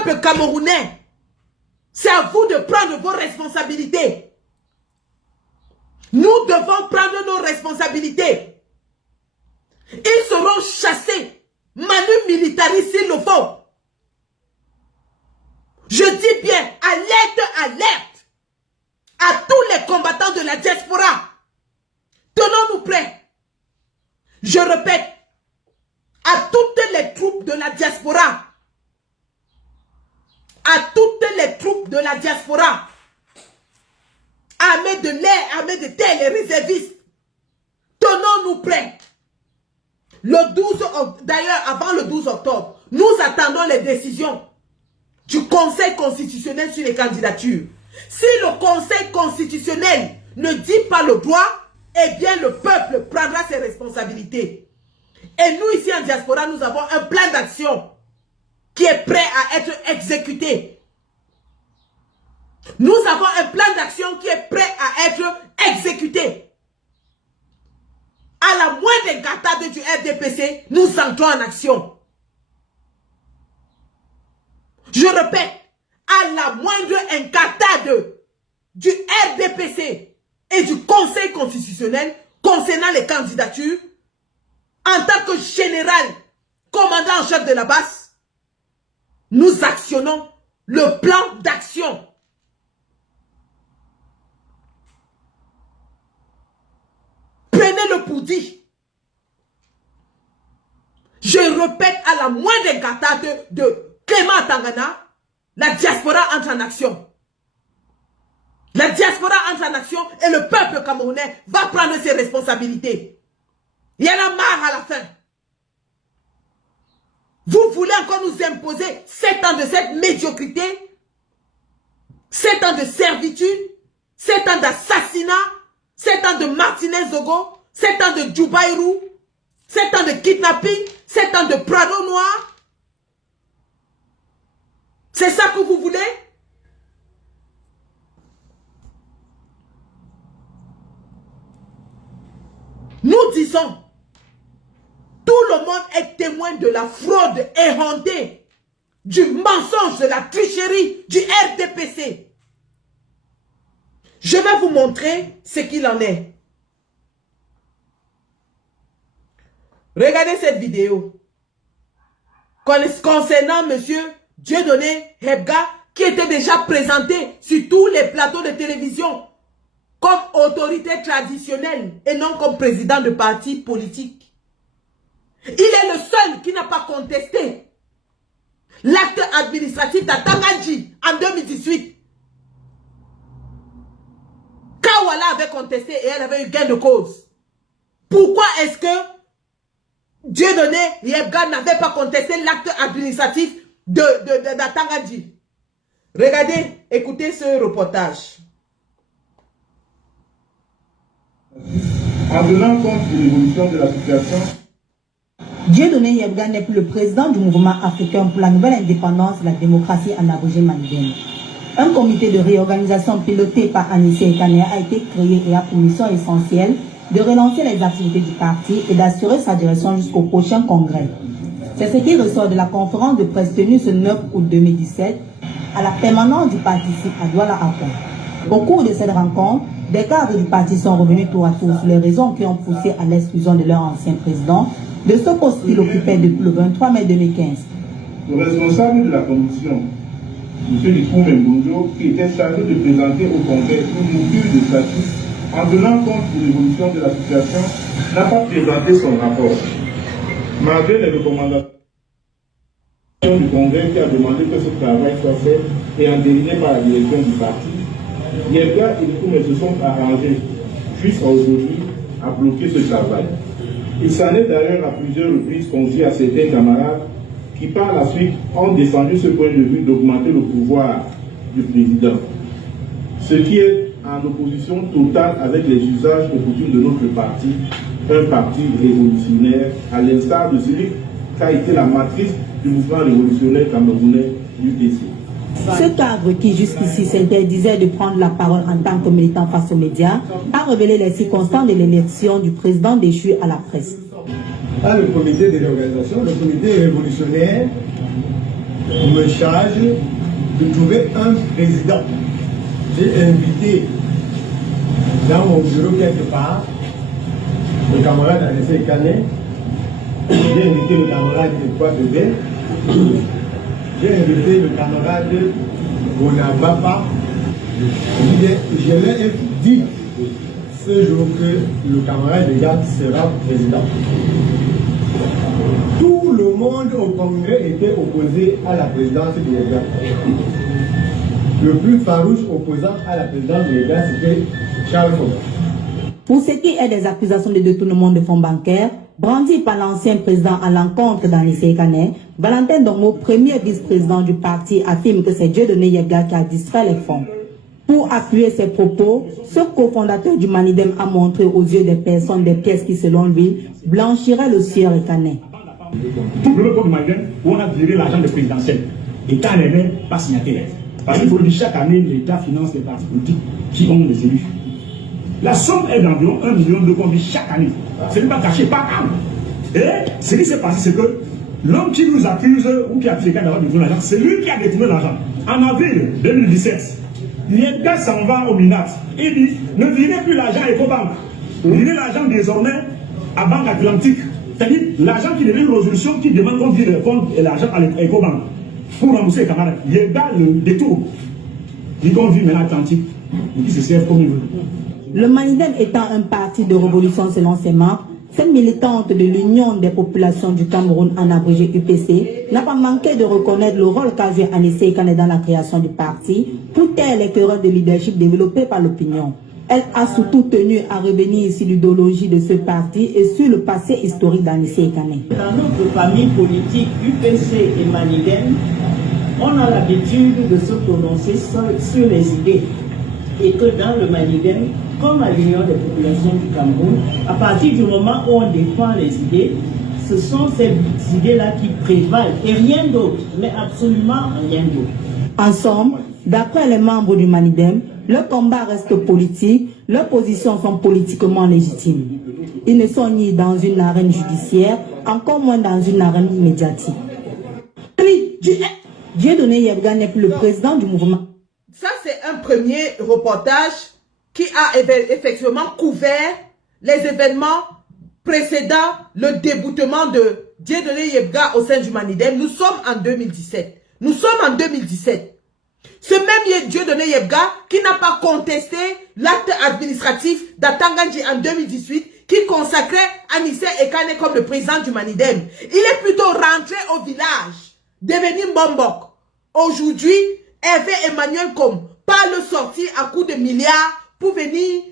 peuple camerounais, c'est à vous de prendre vos responsabilités. Nous devons prendre nos responsabilités. Ils seront chassés, manu militari s'il le faut. Je dis bien, alerte, alerte à tous les combattants de la diaspora. Tenons-nous prêts. Je répète, à toutes les troupes de la diaspora. À toutes les troupes de la diaspora. Armées de l'air, armées de terre, les réservistes. Tenons-nous prêts. Le 12 octobre, d'ailleurs, avant le 12 octobre, nous attendons les décisions du Conseil constitutionnel sur les candidatures. Si le Conseil constitutionnel ne dit pas le droit, eh bien le peuple prendra ses responsabilités. Et nous ici en diaspora, nous avons un plan d'action qui est prêt à être exécuté. Nous avons un plan d'action qui est prêt à être exécuté. À la moindre incartade du RDPC, nous entrons en action. Je répète, à la moindre incartade du RDPC et du Conseil constitutionnel concernant les candidatures, en tant que général, commandant en chef de la base, nous actionnons le plan d'action. Prenez-le pour dit. Je répète, à la moindre incartade de Clément Tangana, la diaspora entre en action. La diaspora entre en action et le peuple camerounais va prendre ses responsabilités. Il y en a marre à la fin. Vous voulez encore nous imposer 7 ans de cette médiocrité, 7 ans de servitude, 7 ans d'assassinat, 7 ans de Martinez Zogo, 7 ans de Djoubaïrou, 7 ans de kidnapping, 7 ans de Prado Noir. C'est ça que vous voulez? Nous disons, tout le monde est témoin de la fraude éhontée, du mensonge, de la tricherie du RDPC. Je vais vous montrer ce qu'il en est. Regardez cette vidéo concernant monsieur Dieudonné Hebga, qui était déjà présenté sur tous les plateaux de télévision comme autorité traditionnelle et non comme président de parti politique. Il est le seul qui n'a pas contesté l'acte administratif d'Atangadji en 2018. Kawala avait contesté et elle avait eu gain de cause. Pourquoi est-ce que Dieudonné Hebga n'avait pas contesté l'acte administratif d'Atangadji? Regardez, écoutez ce reportage. En tenant compte de l'évolution de la situation, Dieudonné Hebga n'est plus le président du mouvement africain pour la nouvelle indépendance et la démocratie en Abrogé-Maniben. Un comité de réorganisation piloté par Anissé Ekane a été créé et a pour mission essentielle de relancer les activités du parti et d'assurer sa direction jusqu'au prochain congrès. C'est ce qui ressort de la conférence de presse tenue ce 9 août 2017 à la permanence du parti à Douala-Akon. Au cours de cette rencontre, des cadres du parti sont revenus tour à tour sur les raisons qui ont poussé à l'exclusion de leur ancien président de ce poste qu'il occupait depuis le 23 mai 2015. Le responsable de la commission, M. Nikou Mbonjo, qui était chargé de présenter au Congrès une mouture de statut en tenant compte de l'évolution de la situation, n'a pas présenté son rapport. Malgré les recommandations du Congrès qui a demandé que ce travail soit fait et entériné par la direction du parti, Hebga et Nikou se sont arrangés jusqu'à aujourd'hui à bloquer ce travail. Il s'en est d'ailleurs à plusieurs reprises confié à certains camarades qui par la suite ont défendu ce point de vue d'augmenter le pouvoir du président. Ce qui est en opposition totale avec les usages et coutumes de notre parti, un parti révolutionnaire, à l'instar de celui qui a été la matrice du mouvement révolutionnaire camerounais UDC. Ce cadre qui jusqu'ici s'interdisait de prendre la parole en tant que militant face aux médias a révélé les circonstances de l'élection du président déchu à la presse. Par le comité de réorganisation, le comité révolutionnaire me charge de trouver un président. J'ai invité dans mon bureau quelque part le camarade Anissé Kané, j'ai invité le camarade Kwa Bébé, j'ai invité le camarade Bonabapa. Je leur ai dit ce jour que le camarade de Gad sera président. Tout le monde au Congrès était opposé à la présidence de Gad. Le plus farouche opposant à la présidence de Gad, c'était Charles Foucault. Pour ce qui est des accusations de détournement de fonds bancaires, brandies par l'ancien président à l'encontre d'Anissé Kané, Valentin Dongo, premier vice-président du parti, affirme que c'est Dieudonné Yebga qui a distrait les fonds. Pour appuyer ses propos, ce cofondateur du Manidem a montré aux yeux des personnes des pièces qui, selon lui, blanchiraient le sieur et Kané. Tout le code du Manidem où on a viré l'argent de présidentiel. Et Kané n'est pas signataire. Parce qu'il faut le dire, chaque année, l'État finance les partis politiques qui ont des élus. La somme est d'environ 1 million de combien chaque année. Ce n'est pas caché par an. Et ce qui s'est passé, c'est que l'homme qui nous accuse ou qui a accusé d'avoir détourné l'argent, c'est lui qui a détourné l'argent. En avril 2017, Yebga s'en va au Minat. Il dit, ne virez plus l'argent à Ecobank. Virez l'argent désormais à Banque Atlantique. C'est-à-dire l'argent qui devient une résolution qui demande qu'on vire le compte et l'argent à Ecobank pour rembourser les camarades. Yebga le détourne. Il dit qu'on vit maintenant Atlantique. Et qui se servent comme il veut. Le Manidem étant un parti de révolution selon ses membres, cette militante de l'Union des populations du Cameroun, en abrégé UPC, n'a pas manqué de reconnaître le rôle qu'a joué Anissé Kané dans la création du parti, pour taire les querelles de leadership développées par l'opinion. Elle a surtout tenu à revenir sur l'idéologie de ce parti et sur le passé historique d'Anissé Kané. Dans notre famille politique, UPC et Manidem, on a l'habitude de se prononcer sur les idées. Et que dans le Manidem, comme à l'Union des populations du Cameroun, à partir du moment où on défend les idées, ce sont ces idées-là qui prévalent et rien d'autre, mais absolument rien d'autre. En somme, d'après les membres du Manidem, le combat reste politique, leurs positions sont politiquement légitimes. Ils ne sont ni dans une arène judiciaire, encore moins dans une arène médiatique. Dieudonné Yebga n'est plus le président du mouvement. Ça, c'est un premier reportage qui a effectivement couvert les événements précédant le déboutement de Dieudonné Yebga au sein du Manidem. Nous sommes en 2017. Nous sommes en 2017. Ce même Dieudonné Yebga qui n'a pas contesté l'acte administratif d'Atanganji en 2018 qui consacrait Anissé Kané comme le président du Manidem. Il est plutôt rentré au village, devenu Bombok. Aujourd'hui, Hervé Emmanuel Com parle sorti à coups de milliards pour venir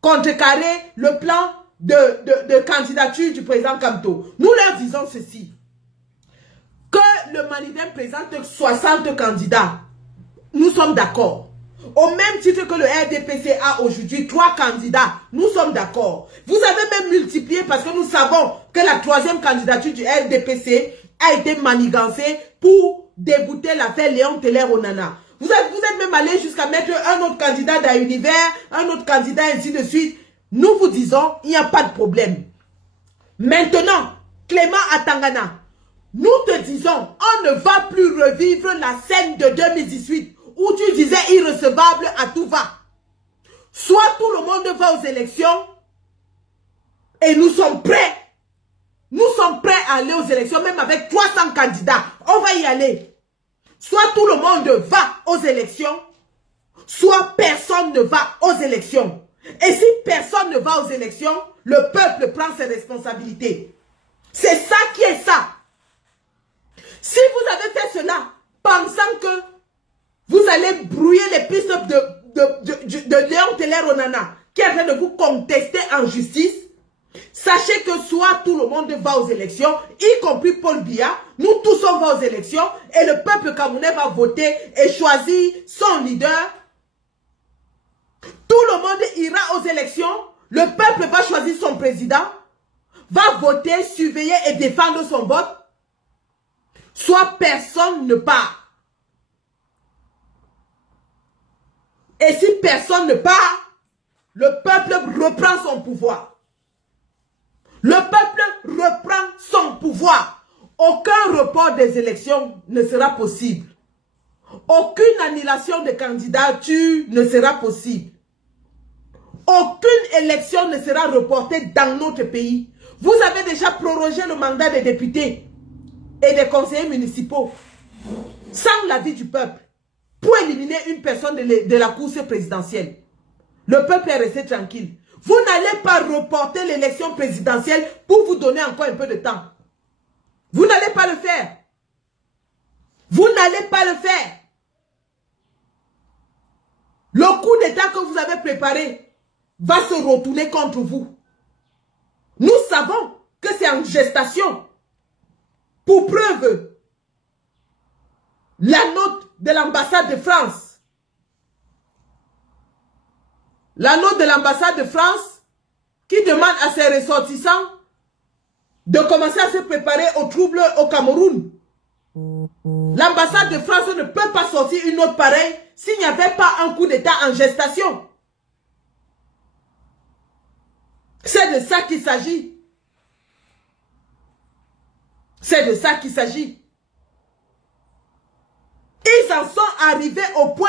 contrecarrer le plan de candidature du président Kamto. Nous leur disons ceci, que le Manidem présente 60 candidats. Nous sommes d'accord. Au même titre que le RDPC a aujourd'hui 3 candidats, nous sommes d'accord. Vous avez même multiplié parce que nous savons que la 3e candidature du RDPC a été manigancée pour débouter l'affaire Léon Teller-Onana. Vous êtes même allé jusqu'à mettre un autre candidat dans l'univers, un autre candidat, ainsi de suite. Nous vous disons, il n'y a pas de problème. Maintenant, Clément Atangana, nous te disons, on ne va plus revivre la scène de 2018 où tu disais irrecevable à tout va. Soit tout le monde va aux élections et nous sommes prêts. Nous sommes prêts à aller aux élections, même avec 300 candidats. On va y aller. Soit tout le monde va aux élections, soit personne ne va aux élections. Et si personne ne va aux élections, le peuple prend ses responsabilités. C'est ça qui est ça. Si vous avez fait cela, pensant que vous allez brouiller les pistes de Léon Teller-Onana, qui est en train de vous contester en justice, sachez que soit tout le monde va aux élections, y compris Paul Biya, nous tous on va aux élections, et le peuple camerounais va voter et choisir son leader. Tout le monde ira aux élections, le peuple va choisir son président, va voter, surveiller et défendre son vote, soit personne ne part. Et si personne ne part, le peuple reprend son pouvoir. Le peuple reprend son pouvoir. aucun report des élections ne sera possible. Aucune annulation de candidature ne sera possible. Aucune élection ne sera reportée dans notre pays. Vous avez déjà prorogé le mandat des députés et des conseillers municipaux sans l'avis du peuple pour éliminer une personne de la course présidentielle. Le peuple est resté tranquille. Vous n'allez pas reporter l'élection présidentielle pour vous donner encore un peu de temps. Vous n'allez pas le faire. Vous n'allez pas le faire. Le coup d'État que vous avez préparé va se retourner contre vous. Nous savons que c'est en gestation. Pour preuve, la note de l'ambassade de France. La note de l'ambassade de France qui demande à ses ressortissants de commencer à se préparer aux troubles au Cameroun. L'ambassade de France ne peut pas sortir une note pareille s'il n'y avait pas un coup d'État en gestation. C'est de ça qu'il s'agit. C'est de ça qu'il s'agit. Ils en sont arrivés au point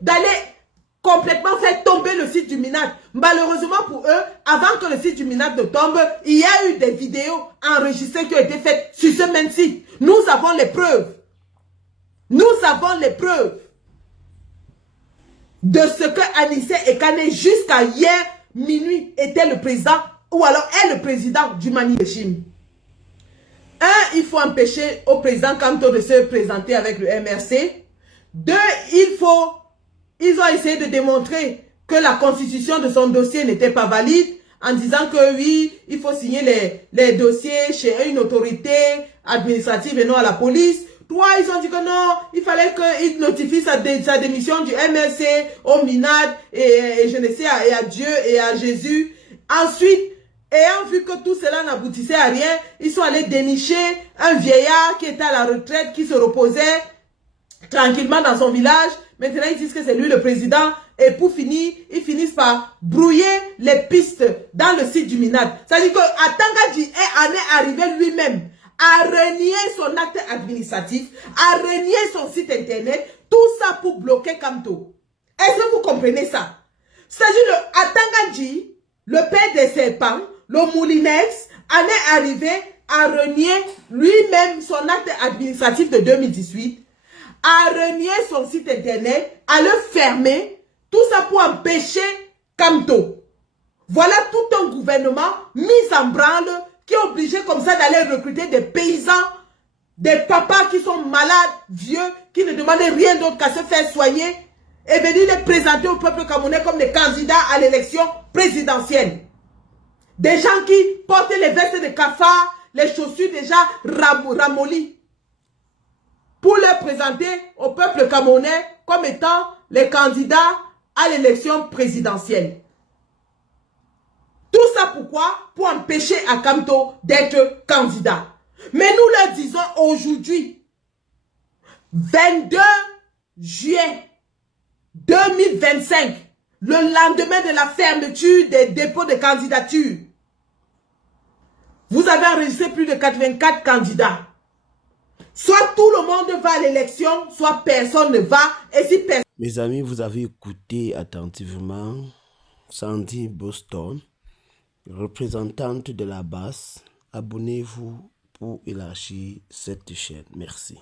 d'aller complètement faire tomber le site du MINAD. Malheureusement pour eux, avant que le site du MINAD ne tombe, il y a eu des vidéos enregistrées qui ont été faites sur ce même site. Nous avons les preuves. Nous avons les preuves de ce que Anissé Ekane jusqu'à hier minuit était le président ou alors est le président du Mali régime. Un, il faut empêcher au président Kamto de se présenter avec le MRC. Deux, ils ont essayé de démontrer que la constitution de son dossier n'était pas valide en disant que oui, il faut signer les dossiers chez une autorité administrative et non à la police. Trois, ils ont dit que non, il fallait qu'il notifie sa démission du MRC au MINAD et je ne sais, et à Dieu et à Jésus. Ensuite, ayant vu que tout cela n'aboutissait à rien, ils sont allés dénicher un vieillard qui était à la retraite, qui se reposait tranquillement dans son village. Maintenant, ils disent que c'est lui le président. Et pour finir, ils finissent par brouiller les pistes dans le site du MINAD. C'est-à-dire que Atangadji est arrivé lui-même à renier son acte administratif, à renier son site internet, tout ça pour bloquer Kamto. Est-ce que vous comprenez ça? C'est-à-dire que Atangadji, le père des serpents, le Moulinex, en est arrivé à renier lui-même son acte administratif de 2018, à renier son site internet, à le fermer, tout ça pour empêcher Kamto. Voilà tout un gouvernement mis en branle qui est obligé comme ça d'aller recruter des paysans, des papas qui sont malades, vieux, qui ne demandent rien d'autre qu'à se faire soigner et venir les présenter au peuple camerounais comme des candidats à l'élection présidentielle. Des gens qui portent les vestes de cafard, les chaussures déjà ramollies, pour les présenter au peuple camerounais comme étant les candidats à l'élection présidentielle. Tout ça pourquoi? Pour empêcher à Kamto d'être candidat. Mais nous leur disons aujourd'hui, 22 juillet 2025, le lendemain de la fermeture des dépôts de candidature, vous avez enregistré plus de 84 candidats. Soit tout le monde va à l'élection, soit personne ne va. Et si personne... Mes amis, vous avez écouté attentivement Sandy Boston, représentante de la base. Abonnez-vous pour élargir cette chaîne. Merci.